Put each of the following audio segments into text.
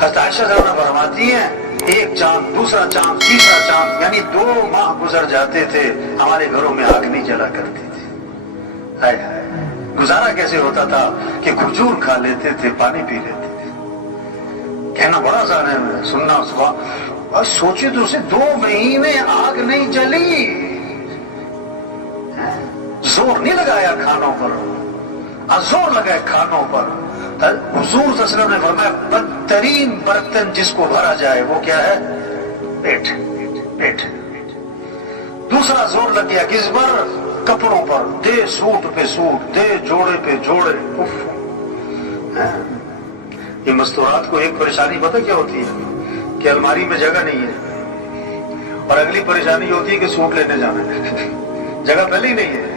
حضرت عائشہ ذرا فرماتی ہیں ایک چاند دوسرا چاند تیسرا چاند یعنی 2 ماہ گزر جاتے تھے ہمارے گھروں میں آگ نہیں جلا کرتی تھی. ہائے ہائے گزارا کیسے ہوتا تھا کہ کھجور کھا لیتے تھے پانی پی لیتے تھے. کہنا بڑا آسان ہے سننا صبح اور سوچے تو اسے 2 مہینے آگ نہیں جلی. زور نہیں لگایا کھانوں پر زور لگایا کھانوں پر. حضور صلی اللہ علیہ وسلم نے فرمایا بدترین برتن جس کو بھرا جائے وہ کیا ہے؟ پیٹ. پیٹ. دوسرا زور لگ گیا کس پر؟ کپڑوں پر. دے سوٹ پہ سوٹ دے جوڑے پہ جوڑے. یہ مستورات کو ایک پریشانی پتہ کیا ہوتی ہے کہ الماری میں جگہ نہیں ہے اور اگلی پریشانی ہوتی ہے کہ سوٹ لینے جانا ہے جگہ پہلے ہی نہیں ہے.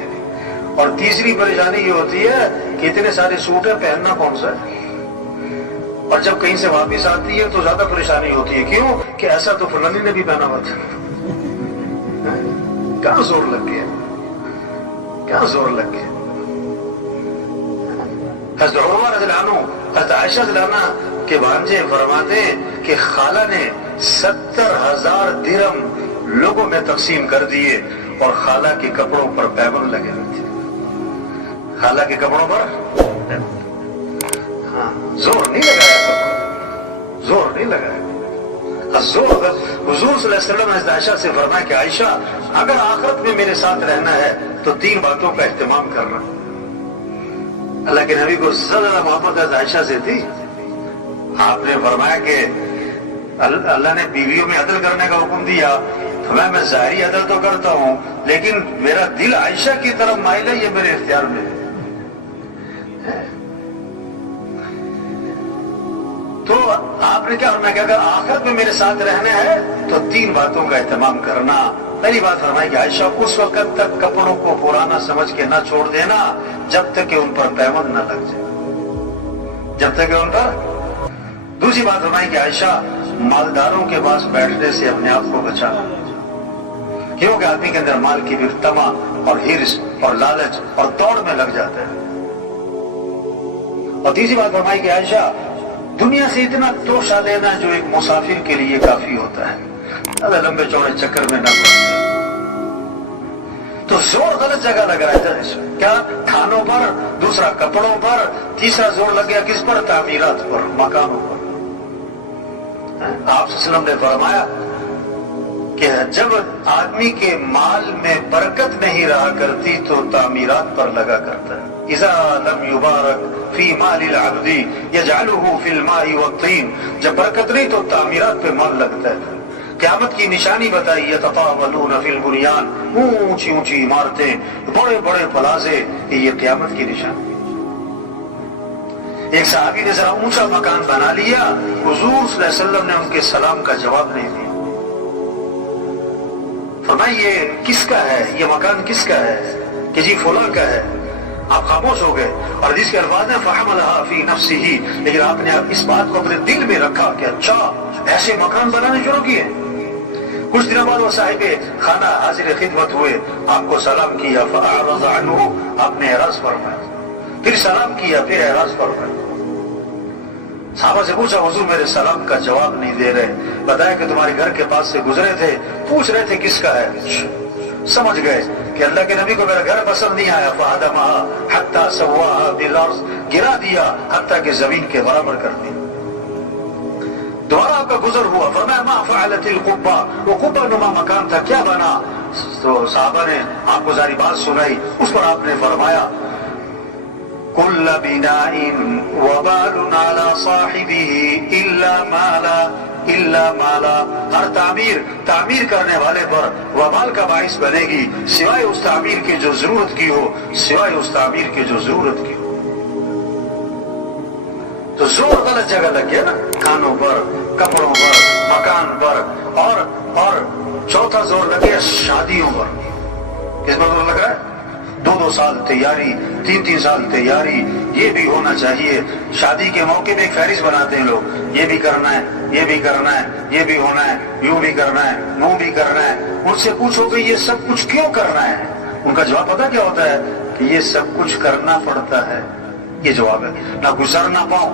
اور تیسری پریشانی یہ ہوتی ہے کہ اتنے سارے سوٹ ہیں پہننا کون سا ہے. اور جب کہیں سے واپس آتی ہے تو زیادہ پریشانی ہوتی ہے. کیوں کہ ایسا تو فلانی نے بھی پہنا ہوا تھا. کہاں زور لگ گیا کہاں زور لگ گیا. حضرت عمر رضی اللہ عنہ حضرت عائشہ رضی اللہ عنہ کے بھانجے فرماتے ہیں کہ خالہ نے 70,000 درہم لوگوں میں تقسیم کر دیے اور خالہ کے کپڑوں پر پیبند لگے ہوئے تھے. خالہ کے کپڑوں پر زور نہیں لگایا کپڑوں زور نہیں لگایا. زور حضور صلی اللہ علیہ وسلم نے عائشہ سے فرمایا کہ عائشہ اگر آخرت میں میرے ساتھ رہنا ہے تو 3 باتوں کا اہتمام کرنا. اللہ کے نبی کو زیادہ محبت عائشہ سے تھی. آپ نے فرمایا کہ اللہ نے بیویوں میں عدل کرنے کا حکم دیا تو میں ظاہری عدل تو کرتا ہوں لیکن میرا دل عائشہ کی طرف مائل ہے یہ میرے اختیار میں ہے. تو آپ نے کیا فرمایا کہ اگر آخرت میں میرے ساتھ رہنا ہے تو 3 باتوں کا اہتمام کرنا. پہلی بات فرمائی کہ عائشہ اس وقت تک کپڑوں کو پرانا سمجھ کے نہ چھوڑ دینا جب تک کہ ان پر پیمند نہ لگ جائے. جب تک کہ ان پر. دوسری بات فرمائی کہ عائشہ مالداروں کے پاس بیٹھنے سے اپنے آپ کو بچانا. کیونکہ آدمی کے اندر مال کی بھی تما اور ہرس اور لالچ اور دوڑ میں لگ جاتا ہے. اور تیسری بات فرمائی کہ عائشہ دنیا سے اتنا توشہ لینا جو ایک مسافر کے لیے کافی ہوتا ہے. زیادہ لمبے چوڑے چکر میں نہ پڑنا. تو زور غلط جگہ لگ رہا ہے اس میں. کیا؟ کھانوں پر. دوسرا کپڑوں پر. تیسرا زور لگ گیا کس پر؟ تعمیرات پر مکانوں پر. آپ صلی اللہ علیہ وسلم نے فرمایا کہ جب آدمی کے مال میں برکت نہیں رہا کرتی تو تعمیرات پر لگا کرتا ہے. اذا لم یبارک فی مال العبد یجعلہ فی الماء والطین. جب برکت نہیں تو تعمیرات پہ مال لگتا ہے. قیامت کی نشانی بتائی یتطاولون فی البنیان. اونچی اونچی عمارتیں بڑے بڑے پلازے یہ قیامت کی نشانی. ایک صحابی نے ذرا اونچا مکان بنا لیا حضور صلی اللہ علیہ وسلم نے ان کے سلام کا جواب نہیں دیا. فرمایا یہ کس کا ہے یہ مکان کس کا ہے؟ کہ جی فلاں کا ہے. آپ خاموش ہو گئے. اور جس کے الفاظ ہیں فحملها فی نفسہ. لیکن آپ نے اس بات کو اپنے دل میں رکھا کہ اچھا ایسے مکان بنانے شروع کیے. کچھ دنوں بعد وہ صاحب خانہ حاضر خدمت ہوئے. آپ کو سلام کیا فاعرض عنہ. آپ نے اعراض فرمایا. پھر سلام کیا پھر اعراض فرمایا. صحابہ سے پوچھا حضور میرے سلام کا جواب نہیں دے رہے. بتایا کہ تمہارے گھر کے پاس سے گزرے تھے پوچھ رہے تھے کس کا ہے. سمجھ گئے کہ اللہ کے نبی کو میرا گھر پسند نہیں آیا. فہدمها حتى سواها بالارض. گرا دیا حتیٰ کہ زمین کے برابر کر دیا. دوبارہ آپ کا گزر ہوا. فرمایا ما فعلت القبہ. وہ قبہ نما مکان تھا کیا بنا؟ تو صحابہ نے آپ کو ساری بات سنائی. اس پر آپ نے فرمایا کل بناء وبال على صاحبه الا مالا. ہر تعمیر کرنے والے پر وبال کا باعث بنے گی سوائے اس تعمیر کی جو ضرورت کی ہو. سوائے اس تعمیر کی جو ضرورت کی ہو. تو زور غلط جگہ لگ گیا نا. کھانوں پر کپڑوں پر مکان پر. اور چوتھا زور لگ گیا شادیوں پر. کس پر زور لگ رہا ہے؟ 2 سال تیاری 3 سال تیاری. یہ بھی ہونا چاہیے. شادی کے موقع میں ایک فہرست بناتے ہیں لوگ. یہ بھی کرنا ہے یہ بھی کرنا ہے یہ بھی ہونا ہے یوں بھی کرنا ہے وہ بھی کرنا ہے. ان سے پوچھو کہ یہ سب کچھ کیوں کرنا ہے. ان کا جواب پتہ کیا ہوتا ہے کہ یہ سب کچھ کرنا پڑتا ہے. یہ جواب ہے. نہ گزر نہ پاؤں